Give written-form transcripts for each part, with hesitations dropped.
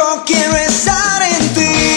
yo quiero estar en ti.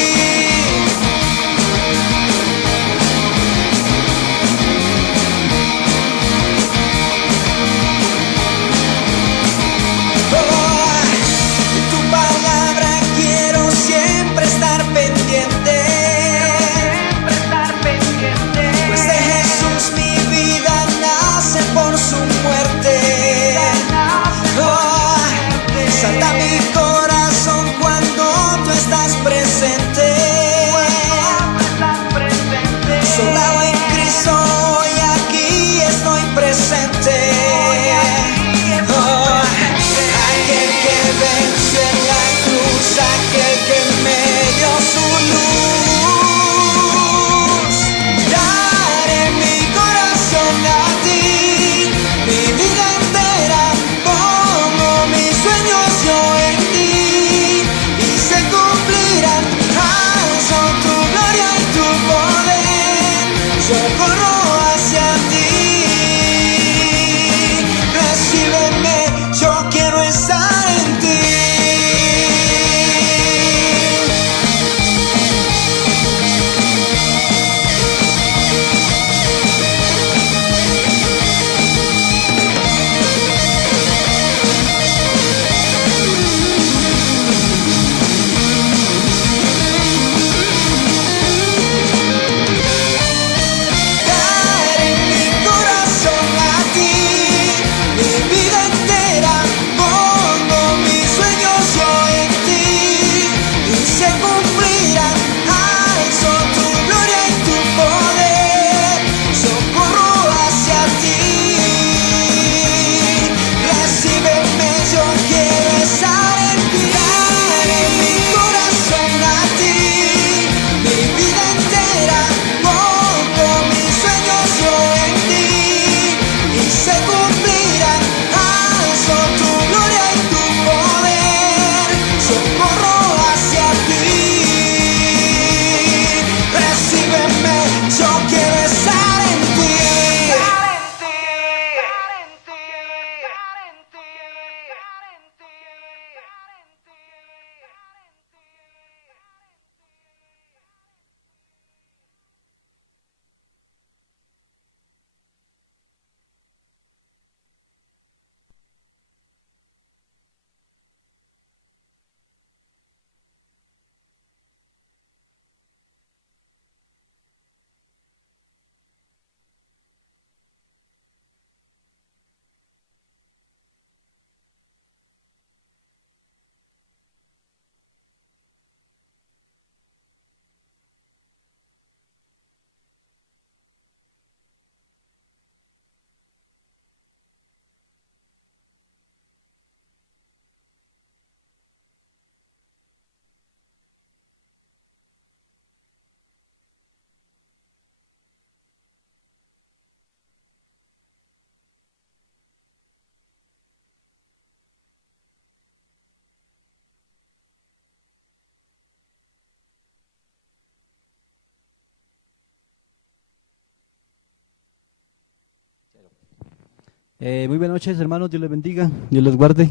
Muy buenas noches, hermanos, Dios les bendiga, Dios les guarde.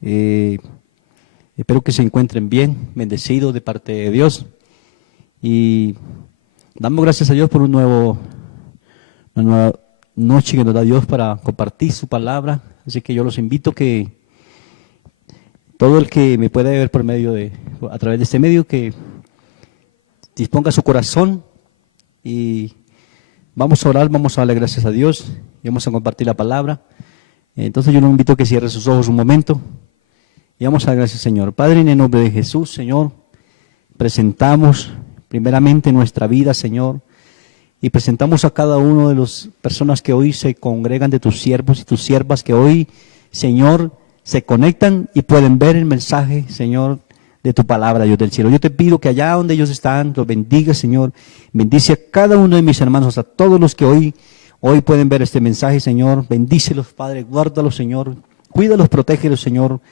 Espero que se encuentren bien, bendecidos de parte de Dios. Y damos gracias a Dios por una nueva noche que nos da Dios para compartir su palabra. Así que yo los invito que todo el que me pueda ver a través de este medio, que disponga su corazón y vamos a orar, vamos a darle gracias a Dios y vamos a compartir la palabra. Entonces yo los invito a que cierre sus ojos un momento y vamos a dar gracias, Señor. Padre, en el nombre de Jesús, Señor, presentamos primeramente nuestra vida, Señor, y presentamos a cada uno de las personas que hoy se congregan, de tus siervos y tus siervas que hoy, Señor, se conectan y pueden ver el mensaje, Señor, de tu palabra, Dios del cielo. Yo te pido que allá donde ellos están, los bendiga, Señor. Bendice a cada uno de mis hermanos, a todos los que hoy pueden ver este mensaje, Señor. Bendícelos, Padre, guárdalos, Señor. Cuídalos, protégelos, Señor.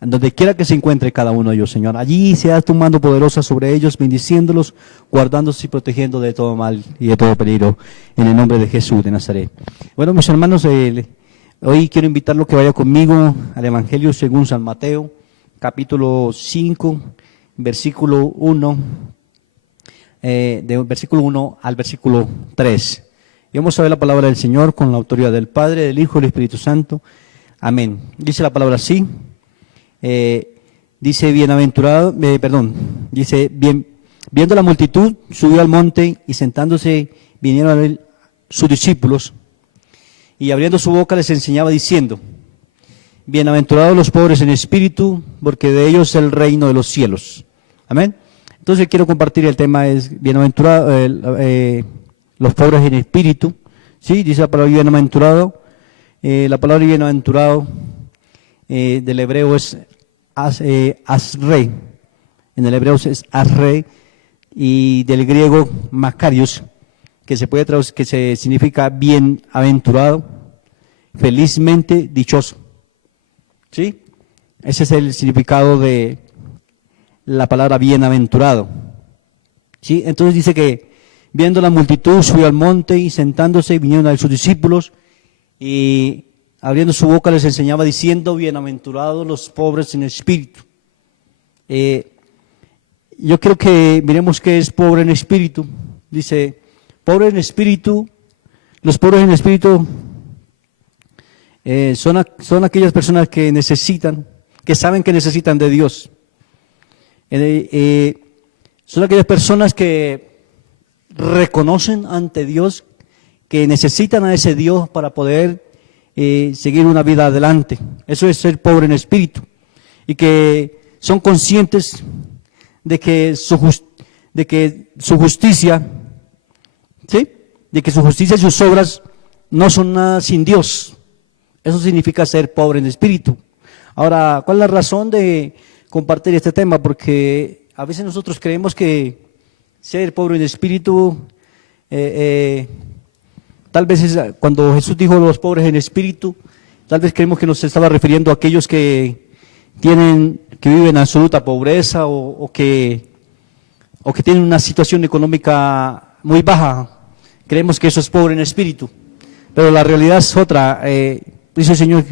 Donde quiera que se encuentre cada uno de ellos, Señor. Allí sea tu mano poderosa sobre ellos, bendiciéndolos, guardándolos y protegiendo de todo mal y de todo peligro. En el nombre de Jesús de Nazaret. Bueno, mis hermanos, hoy quiero invitarlos que vaya conmigo al Evangelio según San Mateo, capítulo 5, versículo 1, de versículo 1 al versículo 3. Y vamos a ver la palabra del Señor con la autoridad del Padre, del Hijo y del Espíritu Santo. Amén. Dice la palabra así. Dice bienaventurado, dice bien, viendo la multitud, subió al monte y sentándose vinieron a él sus discípulos y abriendo su boca les enseñaba diciendo: bienaventurados los pobres en espíritu, porque de ellos es el reino de los cielos. Amén. Entonces quiero compartir el tema es bienaventurados los pobres en espíritu. Sí, dice la palabra bienaventurado. La palabra bienaventurado del hebreo es asre. En el hebreo es asre, y del griego makarios, que se puede traducir, que se significa bienaventurado, felizmente dichoso. ¿Sí? Ese es el significado de la palabra bienaventurado. ¿Sí? Entonces dice que viendo la multitud subió al monte y sentándose vinieron a sus discípulos y abriendo su boca les enseñaba diciendo: bienaventurados los pobres en espíritu. Yo creo que miremos qué es pobre en espíritu. Dice, pobre en espíritu, los pobres en espíritu son aquellas personas que necesitan, que saben que necesitan de Dios. Son aquellas personas que reconocen ante Dios que necesitan a ese Dios para poder seguir una vida adelante. Eso es ser pobre en espíritu. Y que son conscientes de que su justicia, ¿sí? De que su justicia y sus obras no son nada sin Dios. Eso significa ser pobre en espíritu. Ahora, ¿cuál es la razón de compartir este tema? Porque a veces nosotros creemos que ser pobre en espíritu, tal vez es, cuando Jesús dijo los pobres en espíritu, tal vez creemos que nos estaba refiriendo a aquellos que viven en absoluta pobreza o que tienen una situación económica muy baja. Creemos que eso es pobre en espíritu, pero la realidad es otra. Dice el Señor,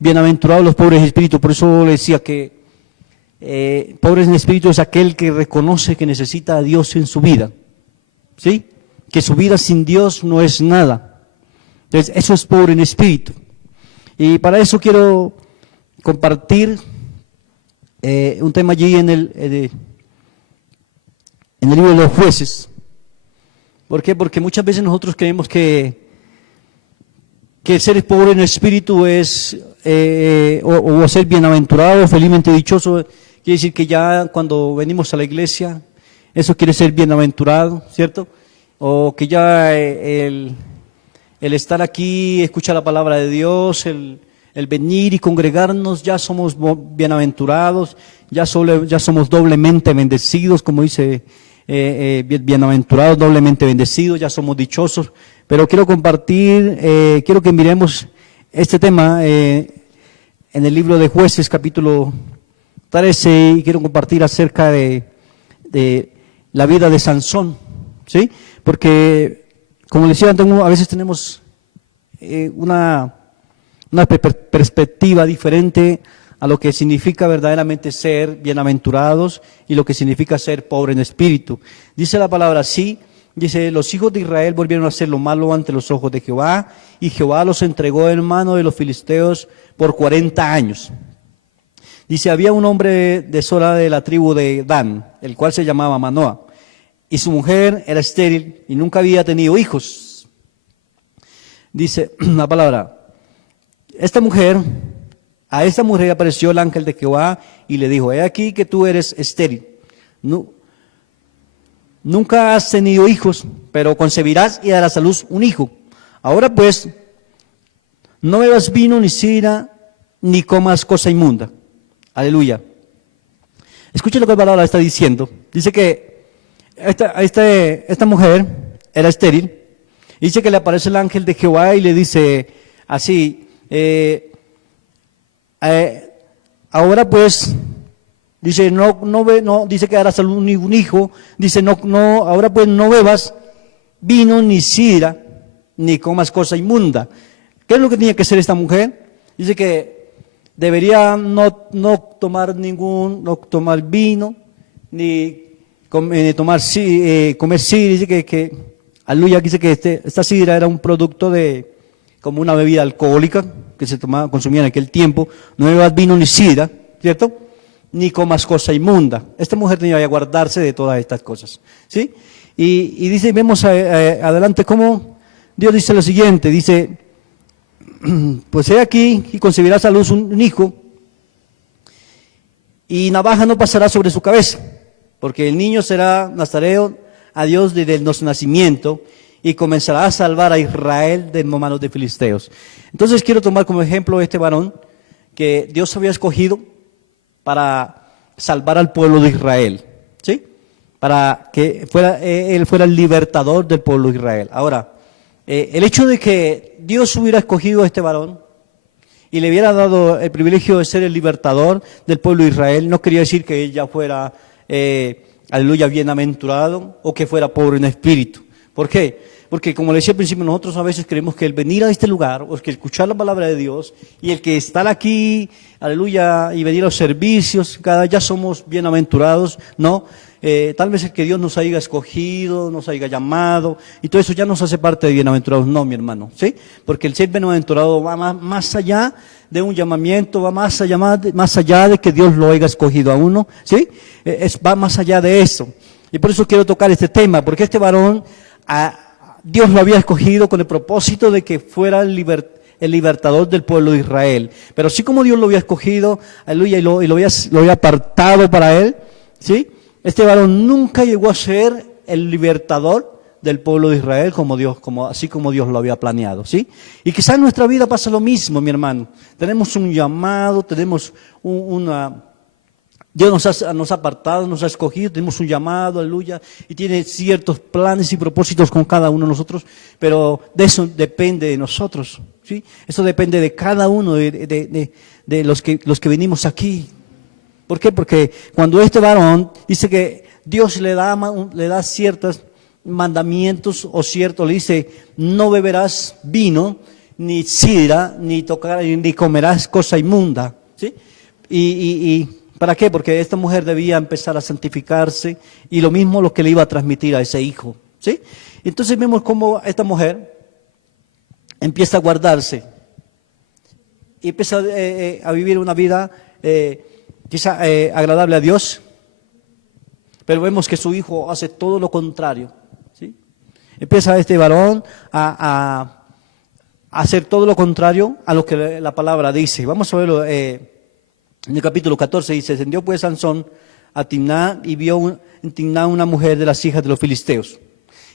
bienaventurados los pobres en espíritu. Por eso le decía que pobres en espíritu es aquel que reconoce que necesita a Dios en su vida, ¿sí? Que su vida sin Dios no es nada. Entonces, eso es pobre en espíritu. Y para eso quiero compartir un tema allí en el libro de los Jueces. ¿Por qué? Porque muchas veces nosotros creemos que ser pobre en espíritu es, o ser bienaventurado, felizmente dichoso, quiere decir que ya cuando venimos a la iglesia, eso quiere ser bienaventurado, ¿cierto? O que ya el estar aquí, escuchar la palabra de Dios, el venir y congregarnos, ya somos bienaventurados, ya somos doblemente bendecidos, como dice, bienaventurados, doblemente bendecidos, ya somos dichosos. Pero quiero compartir, quiero que miremos este tema en el libro de Jueces, capítulo 13, y quiero compartir acerca de la vida de Sansón, ¿sí? Porque, como decía antes, a veces tenemos una perspectiva diferente a lo que significa verdaderamente ser bienaventurados y lo que significa ser pobre en espíritu. Dice la palabra así, dice, los hijos de Israel volvieron a hacer lo malo ante los ojos de Jehová, y Jehová los entregó en mano de los filisteos por 40 años. Dice, había un hombre de Sora de la tribu de Dan, el cual se llamaba Manoah, y su mujer era estéril y nunca había tenido hijos. Dice la palabra, a esta mujer apareció el ángel de Jehová y le dijo, he aquí que tú eres estéril. Nunca has tenido hijos, pero concebirás y darás a luz un hijo. Ahora pues, no bebas vino ni sidra, ni comas cosa inmunda. Aleluya. Escuchen lo que la palabra está diciendo. Dice que esta mujer era estéril. Dice que le aparece el ángel de Jehová y le dice así, ahora pues, dice, no, dice que darás a luz un hijo, dice, ahora pues no bebas vino ni sidra, ni comas cosa inmunda. ¿Qué es lo que tenía que hacer esta mujer? Dice que debería no tomar no tomar vino, ni comer sidra. Dice aleluya, dice que esta sidra era un producto como una bebida alcohólica que se consumía en aquel tiempo. No bebas vino ni sidra, ¿cierto? Ni comas cosa inmunda. Esta mujer tenía que guardarse de todas estas cosas, ¿sí? Y dice, vemos adelante cómo Dios dice lo siguiente, dice, pues he aquí y concebirás a luz un hijo, y navaja no pasará sobre su cabeza, porque el niño será nazareo a Dios desde su nacimiento, y comenzará a salvar a Israel de manos de filisteos. Entonces quiero tomar como ejemplo este varón que Dios había escogido para salvar al pueblo de Israel, ¿sí? Para que él fuera el libertador del pueblo de Israel. Ahora, el hecho de que Dios hubiera escogido a este varón y le hubiera dado el privilegio de ser el libertador del pueblo de Israel, no quería decir que él ya fuera, aleluya, bienaventurado o que fuera pobre en espíritu. ¿Por qué? Porque como le decía al principio, nosotros a veces creemos que el venir a este lugar, o que escuchar la palabra de Dios, y el que estar aquí, aleluya, y venir a los servicios, ya somos bienaventurados, ¿no? Tal vez el que Dios nos haya escogido, nos haya llamado, y todo eso ya nos hace parte de bienaventurados. No, mi hermano, ¿sí? Porque el ser bienaventurado va más allá de un llamamiento, va más allá de que Dios lo haya escogido a uno, ¿sí? Va más allá de eso. Y por eso quiero tocar este tema, porque este varón, Dios lo había escogido con el propósito de que fuera el libertador del pueblo de Israel. Pero así como Dios lo había escogido, aleluya, y lo había apartado para él, ¿sí? Este varón nunca llegó a ser el libertador del pueblo de Israel así como Dios lo había planeado, ¿sí? Y quizás en nuestra vida pasa lo mismo, mi hermano. Tenemos un llamado, tenemos Dios nos ha apartado, nos ha escogido, tenemos un llamado, aleluya, y tiene ciertos planes y propósitos con cada uno de nosotros, pero de eso depende de nosotros, ¿sí? Eso depende de cada uno de los que venimos aquí. ¿Por qué? Porque cuando este varón dice que Dios le da ciertos mandamientos le dice, no beberás vino, ni sidra, ni comerás cosa inmunda, ¿sí? Y ¿para qué? Porque esta mujer debía empezar a santificarse y lo mismo lo que le iba a transmitir a ese hijo, ¿sí? Entonces vemos cómo esta mujer empieza a guardarse y empieza a vivir una vida quizá agradable a Dios, pero vemos que su hijo hace todo lo contrario, ¿sí? Empieza este varón a hacer todo lo contrario a lo que la palabra dice. Vamos a verlo en el capítulo 14, dice, descendió pues Sansón a Timná y vio en Timná una mujer de las hijas de los filisteos.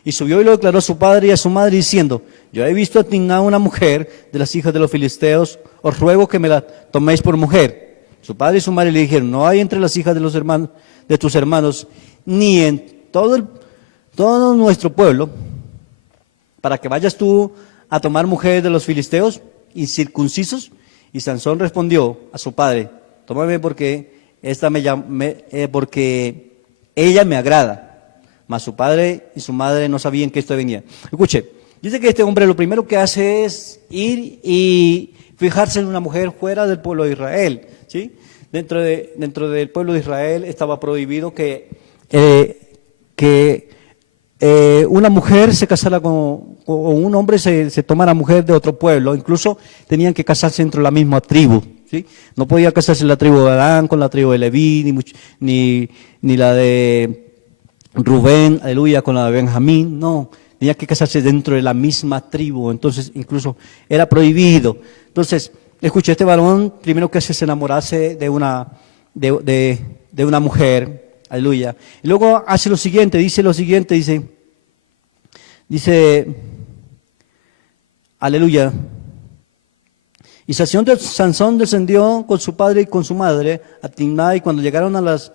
Y subió y lo declaró a su padre y a su madre diciendo, yo he visto a Timná una mujer de las hijas de los filisteos, os ruego que me la toméis por mujer. Su padre y su madre le dijeron, no hay entre las hijas de tus hermanos, ni en todo nuestro pueblo, para que vayas tú a tomar mujeres de los filisteos incircuncisos. Y Sansón respondió a su padre, tómame porque porque ella me agrada. Mas su padre y su madre no sabían que esto venía. Escuche, dice que este hombre lo primero que hace es ir y fijarse en una mujer fuera del pueblo de Israel, ¿sí? Dentro del pueblo de Israel estaba prohibido que una mujer se casara o un hombre se tomara mujer de otro pueblo. Incluso tenían que casarse dentro de la misma tribu, ¿sí? No podía casarse la tribu de Adán con la tribu de Leví, ni la de Rubén, aleluya, con la de Benjamín, no. Tenía que casarse dentro de la misma tribu, entonces incluso era prohibido. Entonces, escuche, este varón primero que hace es enamorarse de una mujer, aleluya. Y luego hace lo siguiente, dice, aleluya. Y Sansón descendió con su padre y con su madre a Timná, y cuando llegaron a las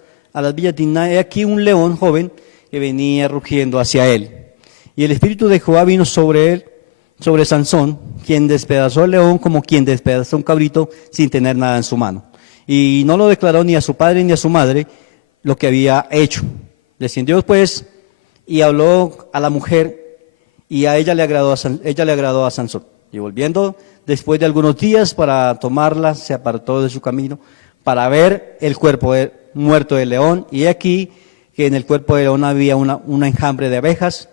villas de Timná, he aquí un león joven que venía rugiendo hacia él. Y el espíritu de Jehová vino sobre él, sobre Sansón, quien despedazó al león como quien despedazó un cabrito sin tener nada en su mano. Y no lo declaró ni a su padre ni a su madre lo que había hecho. Descendió pues y habló a la mujer, y a ella le agradó a Sansón. Y volviendo después de algunos días, para tomarla, se apartó de su camino para ver el cuerpo muerto del león. Y aquí que en el cuerpo del león había un enjambre de abejas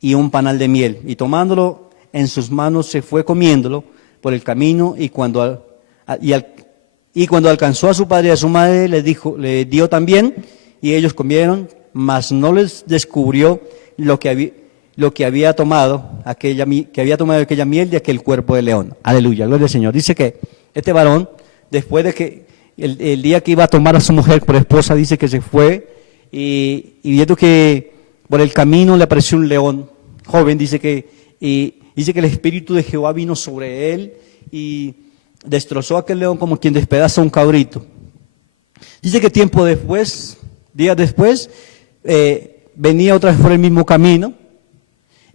y un panal de miel. Y tomándolo en sus manos se fue comiéndolo por el camino, y cuando alcanzó a su padre y a su madre, le dio también, y ellos comieron, mas no les descubrió lo que había tomado aquella miel de aquel cuerpo de león. Aleluya, gloria al Señor. Dice que este varón, después de que el día que iba a tomar a su mujer por esposa, dice que se fue, y viendo que por el camino le apareció un león joven, dice que el Espíritu de Jehová vino sobre él y destrozó a aquel león como quien despedaza un cabrito. Dice que días después, venía otra vez por el mismo camino,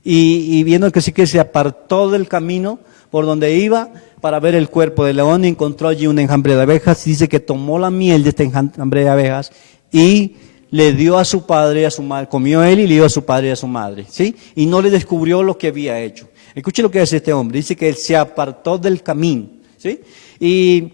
y viendo que sí que se apartó del camino por donde iba para ver el cuerpo del león, y encontró allí un enjambre de abejas. Dice que tomó la miel de este enjambre de abejas y le dio a su padre y a su madre, comió él y le dio a su padre y a su madre, ¿sí? Y no le descubrió lo que había hecho. Escuche lo que hace este hombre, dice que él se apartó del camino, ¿sí? Y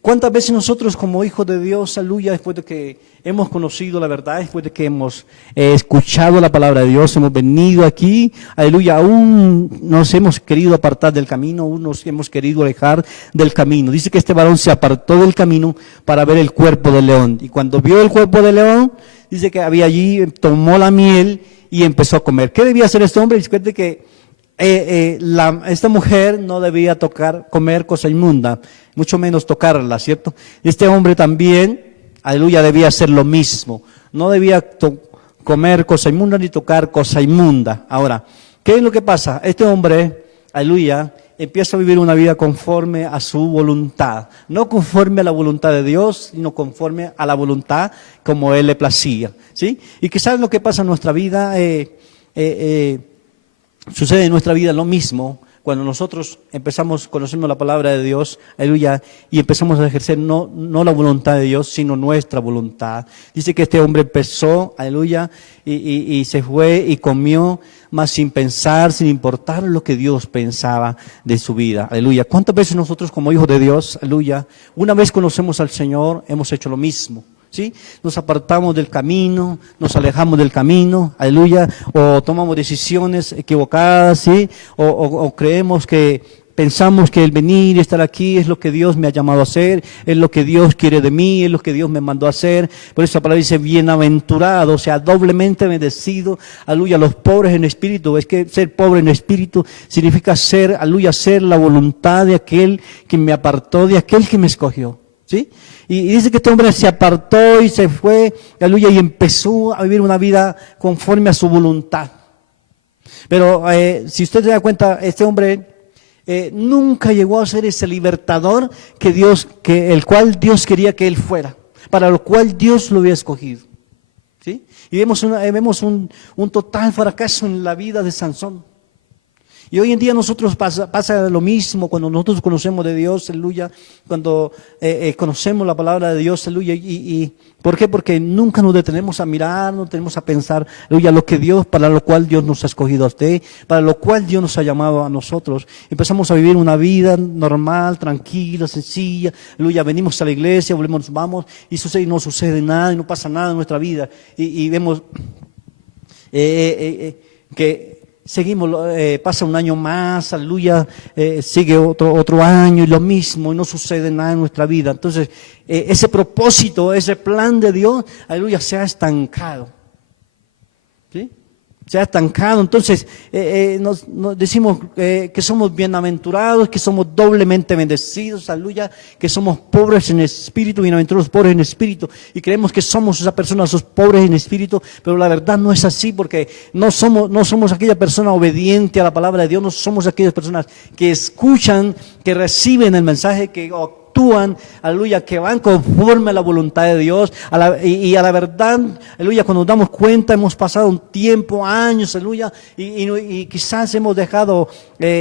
cuántas veces nosotros como hijos de Dios, aleluya, después de que hemos conocido la verdad, después de que hemos escuchado la palabra de Dios, hemos venido aquí, aleluya, aún nos hemos querido apartar del camino, aún nos hemos querido alejar del camino. Dice que este varón se apartó del camino para ver el cuerpo del león, y cuando vio el cuerpo del león, dice que había allí, tomó la miel y empezó a comer. ¿Qué debía hacer este hombre? Dice que esta mujer no debía comer cosa inmunda, mucho menos tocarla, ¿cierto? Este hombre también, aleluya, debía hacer lo mismo. No debía comer cosa inmunda ni tocar cosa inmunda. Ahora, ¿qué es lo que pasa? Este hombre, aleluya, empieza a vivir una vida conforme a su voluntad. No conforme a la voluntad de Dios, sino conforme a la voluntad como Él le placía, ¿sí? Y quizás lo que pasa en nuestra vida, sucede en nuestra vida lo mismo. Cuando nosotros conocemos la palabra de Dios, aleluya, y empezamos a ejercer no la voluntad de Dios, sino nuestra voluntad. Dice que este hombre empezó, aleluya, y se fue y comió, mas sin pensar, sin importar lo que Dios pensaba de su vida, aleluya. ¿Cuántas veces nosotros como hijos de Dios, aleluya, una vez conocemos al Señor, hemos hecho lo mismo? ¿Sí? Nos apartamos del camino, nos alejamos del camino, aleluya, o tomamos decisiones equivocadas, ¿sí? O pensamos que el venir y estar aquí es lo que Dios me ha llamado a hacer, es lo que Dios quiere de mí, es lo que Dios me mandó a hacer. Por eso la palabra dice bienaventurado, o sea, doblemente bendecido, aleluya, los pobres en espíritu. Es que ser pobre en espíritu significa aleluya, ser la voluntad de aquel que me apartó, de aquel que me escogió, ¿sí? Y dice que este hombre se apartó y se fue, aleluya, y empezó a vivir una vida conforme a su voluntad. Pero si usted se da cuenta, este hombre nunca llegó a ser ese libertador el cual Dios quería que él fuera, para lo cual Dios lo había escogido, ¿sí? Y vemos un total fracaso en la vida de Sansón. Y hoy en día nosotros pasa lo mismo cuando nosotros conocemos de Dios, aleluya, cuando conocemos la palabra de Dios, aleluya. ¿Y por qué? Porque nunca nos detenemos a mirar, no detenemos a pensar, aleluya, para lo cual Dios nos ha escogido a usted, para lo cual Dios nos ha llamado a nosotros. Empezamos a vivir una vida normal, tranquila, sencilla, aleluya, venimos a la iglesia, vamos, y no sucede nada, y no pasa nada en nuestra vida. Y vemos que seguimos, pasa un año más, aleluya, sigue otro año y lo mismo, y no sucede nada en nuestra vida. Entonces, ese propósito, ese plan de Dios, aleluya, se ha estancado, ¿sí? Se ha estancado. Entonces, nos decimos que somos bienaventurados, que somos doblemente bendecidos, aleluya, que somos pobres en espíritu, bienaventurados pobres en espíritu, y creemos que somos esa persona, esos pobres en espíritu, pero la verdad no es así, porque no somos aquella persona obediente a la palabra de Dios, no somos aquellas personas que escuchan, que reciben el mensaje, que actúan, aleluya, que van conforme a la voluntad de Dios, y a la verdad, aleluya, cuando nos damos cuenta hemos pasado un tiempo, años, aleluya, y quizás hemos dejado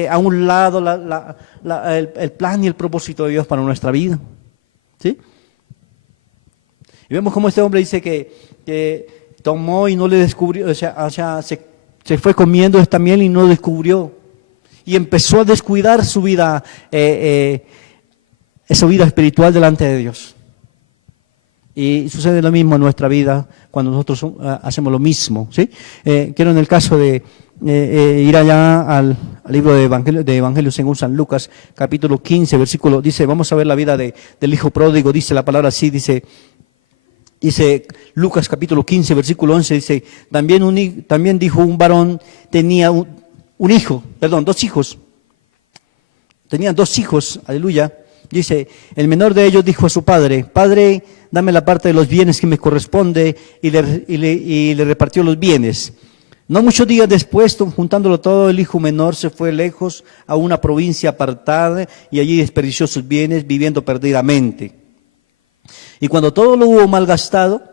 a un lado el plan y el propósito de Dios para nuestra vida, ¿sí? Y vemos cómo este hombre dice que tomó y no le descubrió, o sea, se fue comiendo esta miel y no descubrió. y empezó a descuidar su vida, esa vida espiritual delante de Dios. Y sucede lo mismo en nuestra vida cuando nosotros hacemos lo mismo, ¿sí? Quiero en el caso de ir allá al libro de Evangelio según San Lucas, capítulo 15, versículo, dice, vamos a ver la vida del hijo pródigo, dice la palabra así, dice Lucas capítulo 15, versículo 11, dice, también dijo un varón, tenía dos hijos, tenían 2 hijos, aleluya. Dice, el menor de ellos dijo a su padre, Padre, dame la parte de los bienes que me corresponde, y le repartió los bienes. No muchos días después, juntándolo todo, el hijo menor se fue lejos a una provincia apartada y allí desperdició sus bienes viviendo perdidamente. Y cuando todo lo hubo malgastado,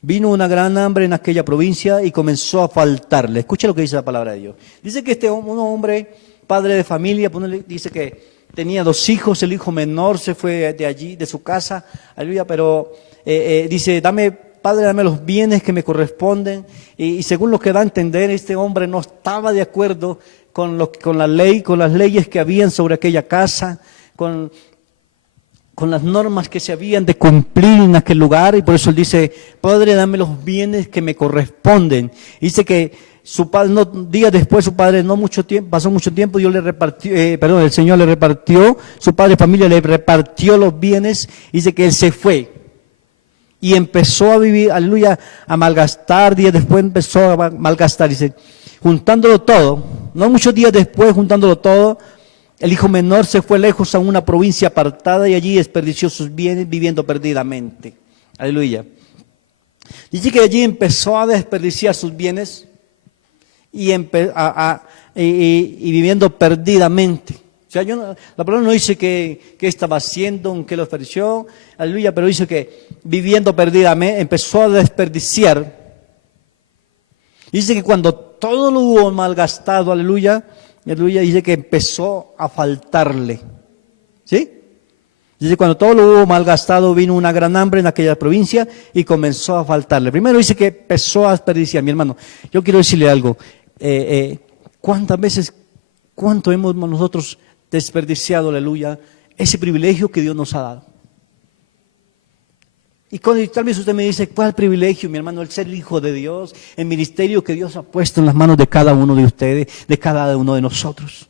vino una gran hambre en aquella provincia y comenzó a faltarle. Escucha lo que dice la palabra de Dios. Dice que un hombre, padre de familia, dice que tenía 2 hijos, el hijo menor se fue de allí, de su casa, aleluya, pero dice, Padre, dame los bienes que me corresponden, y según lo que da a entender, este hombre no estaba de acuerdo con la ley, con las leyes que habían sobre aquella casa, con las normas que se habían de cumplir en aquel lugar, y por eso él dice, Padre, dame los bienes que me corresponden. Dice que su padre, días después, su padre, pasó mucho tiempo, el Señor le repartió, su padre de familia le repartió los bienes, dice que él se fue y empezó a vivir, aleluya, a malgastar. Días después empezó a malgastar, dice, juntándolo todo, no muchos días después, juntándolo todo, el hijo menor se fue lejos a una provincia apartada y allí desperdició sus bienes viviendo perdidamente, aleluya. Dice que allí empezó a desperdiciar sus bienes y viviendo perdidamente. O sea, la palabra no dice qué estaba haciendo, en qué lo desperdició, aleluya, pero dice que viviendo perdidamente empezó a desperdiciar. Dice que cuando todo lo hubo malgastado, aleluya, dice que empezó a faltarle. ¿Sí? Dice, cuando todo lo hubo malgastado, vino una gran hambre en aquella provincia y comenzó a faltarle. Primero dice que empezó a desperdiciar. Mi hermano, yo quiero decirle algo. ¿Cuánto hemos nosotros desperdiciado, aleluya, ese privilegio que Dios nos ha dado? Y tal vez usted me dice, ¿cuál privilegio, mi hermano? El ser el hijo de Dios, el ministerio que Dios ha puesto en las manos de cada uno de ustedes, de cada uno de nosotros.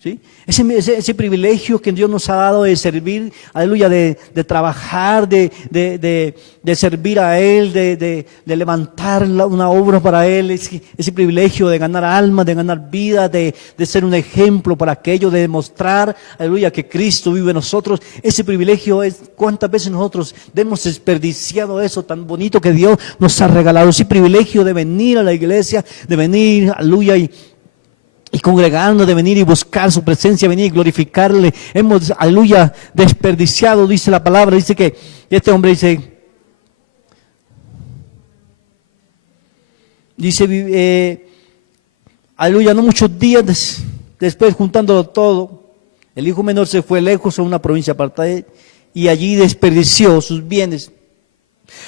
¿Sí? Ese privilegio que Dios nos ha dado de servir, aleluya, de trabajar, de servir a Él, de levantar una obra para Él, ese privilegio de ganar almas, de ganar vidas, de ser un ejemplo para aquello, de demostrar, aleluya, que Cristo vive en nosotros. Ese privilegio es, ¿cuántas veces nosotros hemos desperdiciado eso tan bonito que Dios nos ha regalado? Ese privilegio de venir a la iglesia, de venir, aleluya, y congregando, de venir y buscar su presencia, venir y glorificarle. Hemos, aleluya, desperdiciado, dice la palabra. Dice que este hombre dice, aleluya, no muchos días después, juntándolo todo, el hijo menor se fue lejos a una provincia apartada y allí desperdició sus bienes.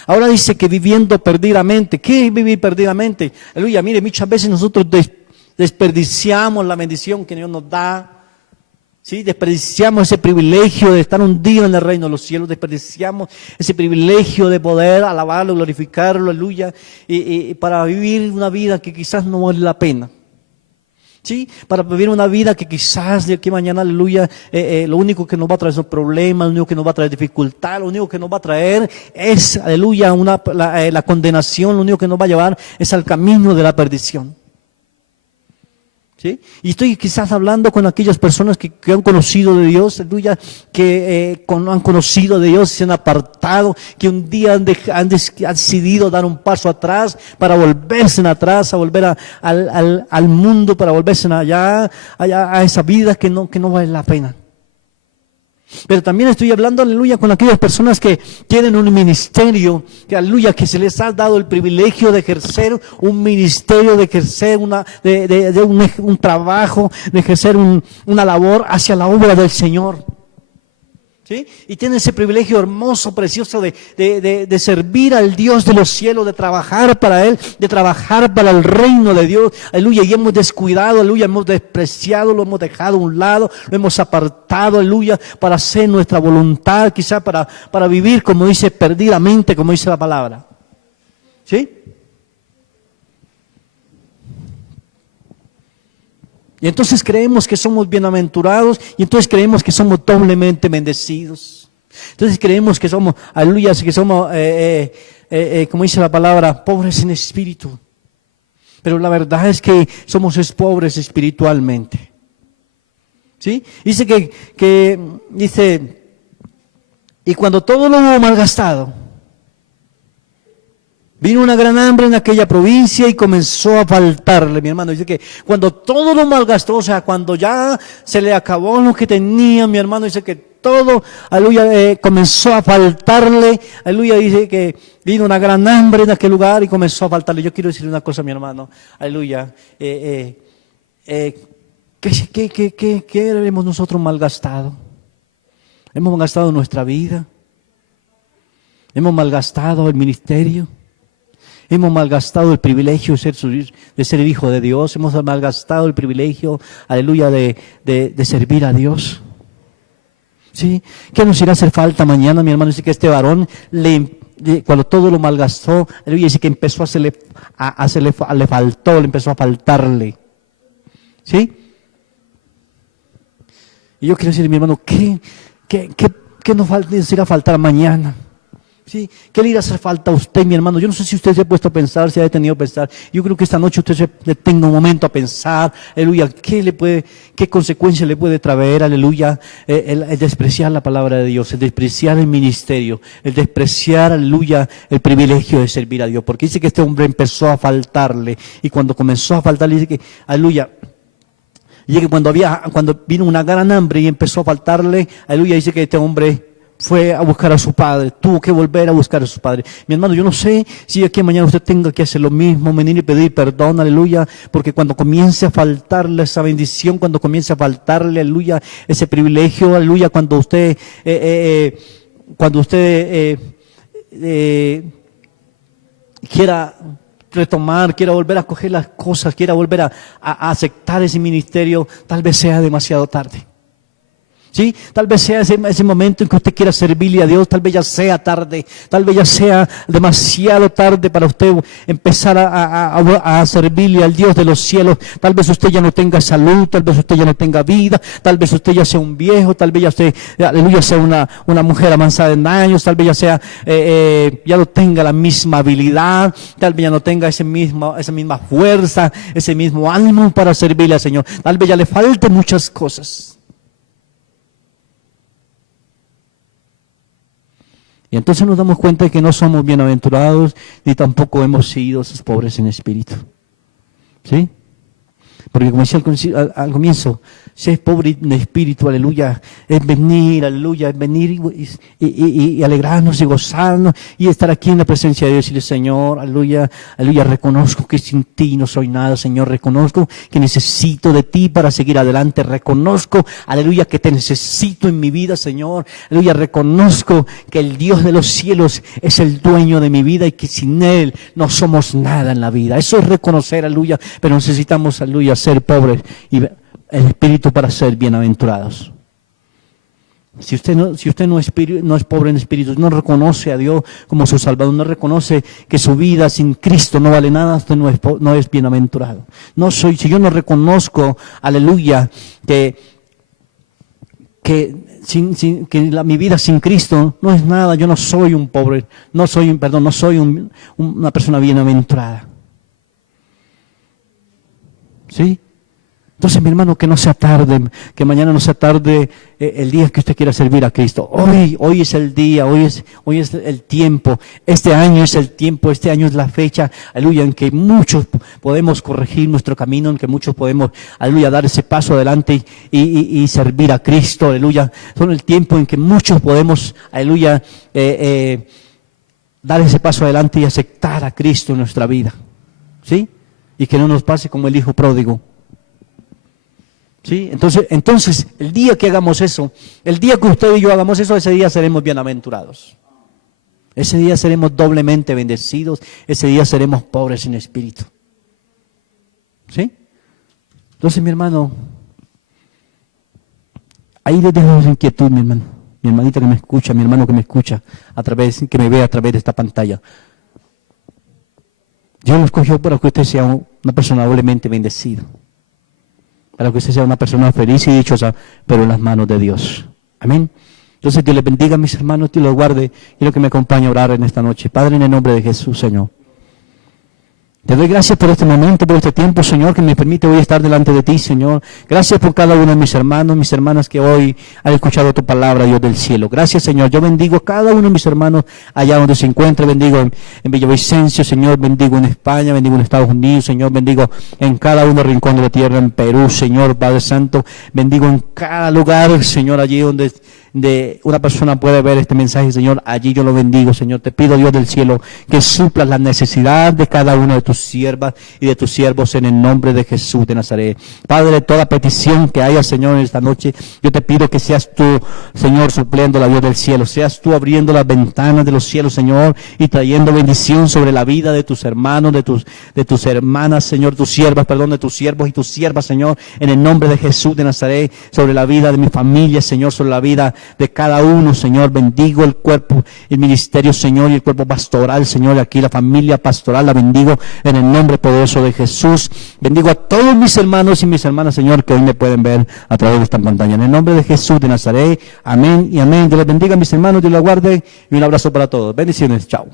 Ahora dice que viviendo perdidamente. ¿Qué es vivir perdidamente? Aleluya, mire, muchas veces nosotros desperdiciamos la bendición que Dios nos da, ¿sí? Desperdiciamos ese privilegio de estar un día en el reino de los cielos, desperdiciamos ese privilegio de poder alabarlo, glorificarlo, aleluya, y para vivir una vida que quizás no vale la pena. ¿Sí? Para vivir una vida que quizás de aquí mañana, aleluya, lo único que nos va a traer son problemas, lo único que nos va a traer dificultad, lo único que nos va a traer es, aleluya, la condenación, lo único que nos va a llevar es al camino de la perdición. ¿Sí? Y estoy quizás hablando con aquellas personas que han conocido de Dios, aleluya, que han conocido de Dios y se han apartado, que un día han decidido dar un paso atrás para volverse atrás, a volver al mundo, para volverse allá a esa vida que no vale la pena. Pero también estoy hablando, aleluya, con aquellas personas que tienen un ministerio, que aleluya, que se les ha dado el privilegio de ejercer un ministerio, de ejercer un trabajo, de ejercer una labor hacia la obra del Señor. ¿Sí? Y tiene ese privilegio hermoso, precioso de servir al Dios de los cielos, de trabajar para Él, de trabajar para el reino de Dios. Aleluya. Y hemos descuidado, aleluya, hemos despreciado, lo hemos dejado a un lado, lo hemos apartado, aleluya, para hacer nuestra voluntad, quizá para vivir, como dice, perdidamente, como dice la palabra. ¿Sí? Y entonces creemos que somos bienaventurados y entonces creemos que somos doblemente bendecidos. Entonces creemos que somos, aleluya, que somos, como dice la palabra, pobres en espíritu. Pero la verdad es que somos pobres espiritualmente. ¿Sí? Dice dice, y cuando todo lo hubo malgastado, vino una gran hambre en aquella provincia y comenzó a faltarle, mi hermano. Dice que cuando todo lo malgastó, o sea, cuando ya se le acabó lo que tenía, mi hermano, dice que todo, aleluya, comenzó a faltarle, aleluya, dice que vino una gran hambre en aquel lugar y comenzó a faltarle. Yo quiero decirle una cosa, mi hermano, aleluya, ¿qué hemos nosotros malgastado? Hemos malgastado nuestra vida, hemos malgastado el ministerio. Hemos malgastado el privilegio de ser el hijo de Dios. Hemos malgastado el privilegio, aleluya, de servir a Dios. ¿Sí? ¿Qué nos irá a hacer falta mañana, mi hermano? Dice que este varón, cuando todo lo malgastó, aleluya, dice que empezó le faltó, le empezó a faltarle. ¿Sí? Y yo quiero decirle, mi hermano, ¿qué nos irá a faltar mañana? ¿Sí? ¿Qué le irá a hacer falta a usted, mi hermano? Yo no sé si usted se ha puesto a pensar, si ha detenido a pensar. Yo creo que esta noche usted se detenga un momento a pensar, aleluya, qué consecuencia le puede traer, aleluya, el despreciar la palabra de Dios, el despreciar el ministerio, el despreciar, aleluya, el privilegio de servir a Dios. Porque dice que este hombre empezó a faltarle, y cuando comenzó a faltarle, dice que, aleluya, y que cuando vino una gran hambre y empezó a faltarle, aleluya, dice que este hombre fue a buscar a su padre, tuvo que volver a buscar a su padre. Mi hermano, yo no sé si aquí mañana usted tenga que hacer lo mismo, venir y pedir perdón, aleluya, porque cuando comience a faltarle esa bendición, cuando comience a faltarle, aleluya, ese privilegio, aleluya, cuando usted quiera retomar, quiera volver a coger las cosas, quiera volver a aceptar ese ministerio, tal vez sea demasiado tarde. ¿Sí? Tal vez sea ese momento en que usted quiera servirle a Dios, tal vez ya sea tarde, tal vez ya sea demasiado tarde para usted empezar a servirle al Dios de los cielos. Tal vez usted ya no tenga salud, tal vez usted ya no tenga vida, tal vez usted ya sea un viejo, tal vez ya usted, aleluya, sea una mujer avanzada en años, tal vez ya sea, ya no tenga la misma habilidad, tal vez ya no tenga esa misma fuerza, ese mismo ánimo para servirle al Señor. Tal vez ya le falten muchas cosas. Y entonces nos damos cuenta de que no somos bienaventurados, ni tampoco hemos sido esos pobres en espíritu. ¿Sí? Porque como decía al comienzo, ser pobre en espíritu, aleluya, es venir, aleluya, es venir y alegrarnos y gozarnos y estar aquí en la presencia de Dios y decirle, Señor, aleluya, aleluya, reconozco que sin ti no soy nada, Señor, reconozco que necesito de ti para seguir adelante, reconozco, aleluya, que te necesito en mi vida, Señor, aleluya, reconozco que el Dios de los cielos es el dueño de mi vida y que sin Él no somos nada en la vida. Eso es reconocer, aleluya, pero necesitamos, aleluya, ser pobres y el espíritu para ser bienaventurados. Si usted no es pobre en espíritu, no reconoce a Dios como su Salvador, no reconoce que su vida sin Cristo no vale nada, usted no es bienaventurado. Si yo no reconozco, aleluya, que mi vida sin Cristo no es nada, yo no soy un pobre, no soy una persona bienaventurada. ¿Sí? Entonces, mi hermano, que no sea tarde, que mañana no sea tarde el día que usted quiera servir a Cristo. Hoy es el día, hoy es el tiempo, este año es el tiempo, este año es la fecha, aleluya, en que muchos podemos corregir nuestro camino, en que muchos podemos, aleluya, dar ese paso adelante y servir a Cristo, aleluya. Son el tiempo en que muchos podemos, aleluya, dar ese paso adelante y aceptar a Cristo en nuestra vida. ¿Sí? Y que no nos pase como el hijo pródigo. ¿Sí? Entonces, el día que hagamos eso, el día que usted y yo hagamos eso, ese día seremos bienaventurados. Ese día seremos doblemente bendecidos, ese día seremos pobres en espíritu. ¿Sí? Entonces, mi hermano, ahí les dejo esa inquietud, mi hermano, mi hermanita que me escucha, mi hermano que me escucha, que me ve a través de esta pantalla. Dios lo escogió para que usted sea una persona doblemente bendecida, para que usted sea una persona feliz y dichosa, pero en las manos de Dios. Amén. Entonces, Dios les bendiga, mis hermanos, Dios los guarde. Quiero que me acompañe a orar en esta noche. Padre, en el nombre de Jesús, Señor. Te doy gracias por este momento, por este tiempo, Señor, que me permite hoy estar delante de ti, Señor. Gracias por cada uno de mis hermanos, mis hermanas que hoy han escuchado tu palabra, Dios del cielo. Gracias, Señor. Yo bendigo a cada uno de mis hermanos allá donde se encuentre. Bendigo en Villavicencio, Señor. Bendigo en España, bendigo en Estados Unidos, Señor. Bendigo en cada uno de los rincones de la tierra, en Perú, Señor, Padre Santo. Bendigo en cada lugar, Señor, allí donde una persona puede ver este mensaje, Señor, allí yo lo bendigo, Señor. Te pido, Dios del cielo, que suplas la necesidad de cada una de tus siervas y de tus siervos en el nombre de Jesús de Nazaret. Padre, toda petición que haya, Señor, en esta noche, yo te pido que seas tú, Señor, supliendo la Dios del cielo, seas tú abriendo las ventanas de los cielos, Señor, y trayendo bendición sobre la vida de tus hermanos, de tus hermanas, Señor, tus siervas, de tus siervos y tus siervas, Señor, en el nombre de Jesús de Nazaret, sobre la vida de mi familia, Señor, sobre la vida de cada uno, Señor. Bendigo el cuerpo, el ministerio, Señor, y el cuerpo pastoral, Señor, aquí la familia pastoral la bendigo en el nombre poderoso de Jesús. Bendigo a todos mis hermanos y mis hermanas, Señor, que hoy me pueden ver a través de esta pantalla. En el nombre de Jesús de Nazaret, amén y amén. Dios les bendiga, mis hermanos, Dios los guarde, y un abrazo para todos. Bendiciones, chao.